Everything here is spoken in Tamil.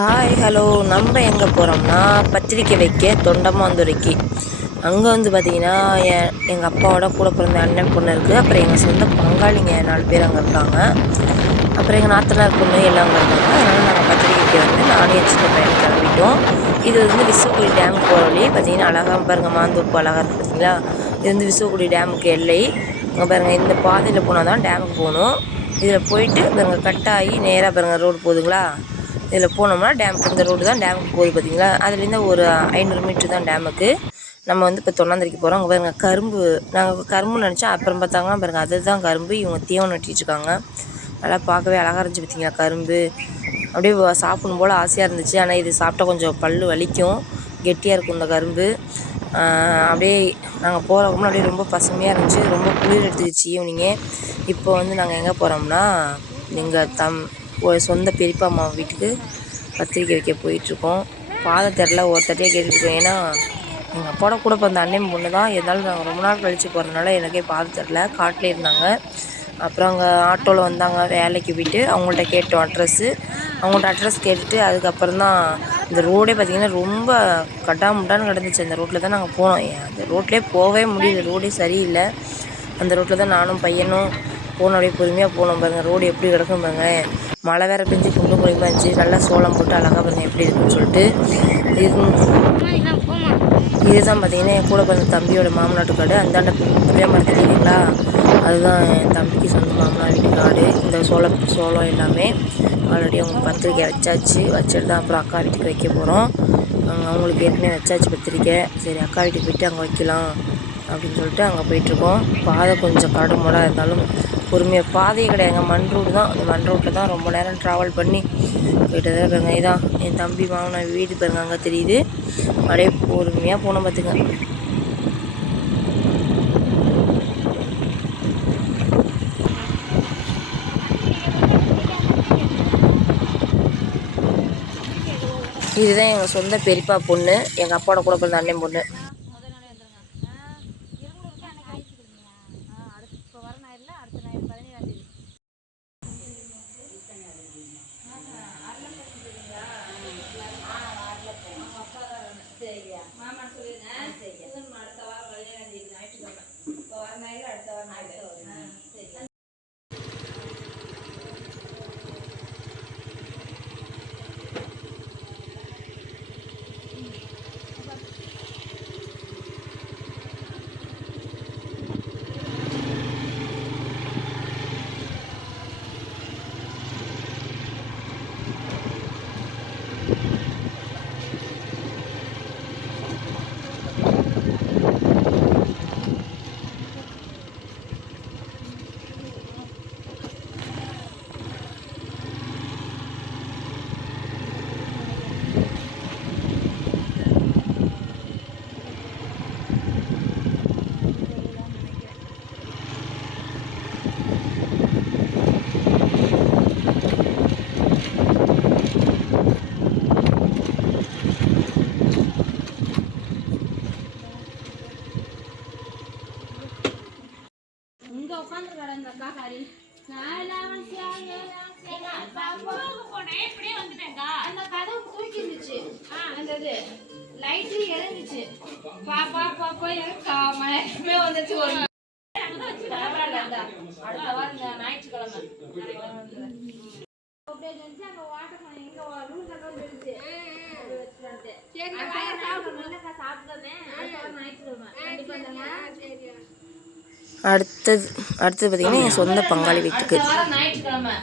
ஹாய் ஹலோ, நம்ம எங்கே போகிறோம்னா பத்திரிக்கை வைக்க தொண்டமாந்துறைக்கு. அங்கே வந்து பார்த்திங்கன்னா எங்கள் அப்பாவோட கூட பிறந்த அண்ணன் பொண்ணு இருக்குது. அப்புறம் எங்கள் சொந்த பங்காளிங்க 4 பேர் அங்கே இருக்காங்க. அப்புறம் எங்கள் நாத்தனார் பொண்ணு எல்லாம் அங்கே இருக்காங்க. அதனால் நாங்கள் பத்திரிக்கைக்கு வந்து நானே என் சின்ன பையனை கிளம்பிட்டோம். இது வந்து விசுவக்குடி டேமுக்கு போகிற வழி. பார்த்திங்கன்னா அழகாக பாருங்கள், மாந்தோப்பு அழகாக இருக்குது பார்த்திங்களா. இது வந்து விசுவக்குடி டேமுக்கு எல்லை. அங்கே பாருங்கள், இந்த பாதையில் போனால் தான் டேமுக்கு போகணும். இதில் போயிட்டு பாருங்கள், கட்டாகி நேராக பாருங்கள் ரோடு போகுதுங்களா. இதில் போனோம்னா டேமுக்கு, இந்த ரோடு தான் டேமுக்கு போகுது பார்த்திங்களா. அதுலேருந்து ஒரு 500 மீட்ரு தான் டேமுக்கு. நம்ம வந்து இப்போ தொண்டாந்தரைக்கு போகிறோம். அங்கே பாருங்கள் கரும்பு, நாங்கள் கரும்புன்னு நினச்சா அப்புறம் பார்த்தாங்கன்னா பாருங்கள் அதுதான் கரும்பு. இவங்க தீவனம் நட்டிகிட்ருக்காங்க. நல்லா பார்க்கவே அழகாக இருந்துச்சு பார்த்திங்களா கரும்பு. அப்படியே சாப்பிடும் போல் ஆசையாக இருந்துச்சு. ஆனால் இது சாப்பிட்டா கொஞ்சம் பல் வலிக்கும், கெட்டியாக இருக்கும் இந்த கரும்பு. அப்படியே நாங்கள் போகிறோம்னா அப்படியே ரொம்ப பசுமையாக இருந்துச்சு, ரொம்ப குளிர் எடுத்துக்கிச்சு ஈவினிங்கே. இப்போ வந்து நாங்கள் எங்கே போகிறோம்னா எங்கள் சொந்த பெரியப்பா அம்மா வீட்டுக்கு பத்திரிக்கை வைக்க போயிட்டுருக்கோம். பாதை தெரில ஒருத்தட்டையே கேட்டுருக்கோம். ஏன்னா எங்கள் அப்பாவோட கூட பிறந்த அண்ணன் பொண்ணு தான். இருந்தாலும் நாங்கள் ரொம்ப நாள் கழித்து போகிறதுனால எனக்கே பாதை தெரில, காட்டில் இருந்தாங்க. அப்புறம் அங்கே ஆட்டோவில் வந்தாங்க வேலைக்கு போயிட்டு. அவங்கள்ட்ட கேட்டோம் அட்ரஸ்ஸு. அவங்கள்ட்ட அட்ரஸ் கேட்டுட்டு அதுக்கப்புறம் தான் இந்த ரோடே பார்த்திங்கன்னா ரொம்ப கட்டாமுட்டான்னு கிடந்துச்சு. அந்த ரோட்டில் தான் நாங்கள் போனோம். அந்த ரோட்லேயே போகவே முடியல, ரோடே சரியில்லை. அந்த ரோட்டில் தான் நானும் பையனும் போனோம். அப்படியே பொறுமையாக போனோம். பாருங்கள் ரோடு எப்படி கிடக்கும் பாருங்கள். மழை வேறு பெஞ்சு குண்டும் குழியுமா இருந்துச்சு. நல்லா சோளம் போட்டு அழகாக பாருங்கள் எப்படி இருக்குன்னு சொல்லிட்டு. இதுதான் பார்த்திங்கன்னா என் கூட பிறந்த தம்பியோட மாமனாட்டு காடு. அந்தாண்ட புளிய மரத்து தெரியுங்களா, அதுதான் என் தம்பிக்கு சொந்த மாமனார் வீட்டு காடு. இந்த சோளம் எல்லாமே ஆல்ரெடி அவங்க பத்திரிக்கை வச்சுட்டு தான் அப்புறம் அக்கா வீட்டுக்கு வைக்க போகிறோம். அவங்களுக்கு ஏற்கனவே வச்சாச்சு பத்திரிக்கை. சரி அக்கா வீட்டுக்கு போய்ட்டு அங்கே வைக்கலாம் அப்படின்னு சொல்லிட்டு அங்கே போயிட்டுருக்கோம். பாதை கொஞ்சம் கரடு முரடாக இருந்தாலும் பொறுமையாக, பாதையே கிடையாதுங்க, மண் ரோடு தான். அந்த மண் ரோட்டில் தான் ரொம்ப நேரம் ட்ராவல் பண்ணி போயிட்டு தான் பாருங்க. இதான் என் தம்பி மாமனார் வீடு பாருங்க, அங்கே தெரியுது. அப்படியே பொறுமையாக போனோம் பார்த்துங்க. இதுதான் எங்கள் சொந்த பெரியப்பா பொண்ணு, எங்கள் அப்பாவோட கூட பிறந்த அண்ணன் பொண்ணு. லைட்லி இறங்குச்சு. பாப்பா பாப்பா எனக்கு வந்துச்சு. ஒரு அடுத்த வாரம் ஞாயிற்றுக்கிழமை அடுத்தது பார்த்தீங்கன்னா என் சொந்த பங்காளி வீட்டுக்கு. ஞாயிற்றுக்கிழமை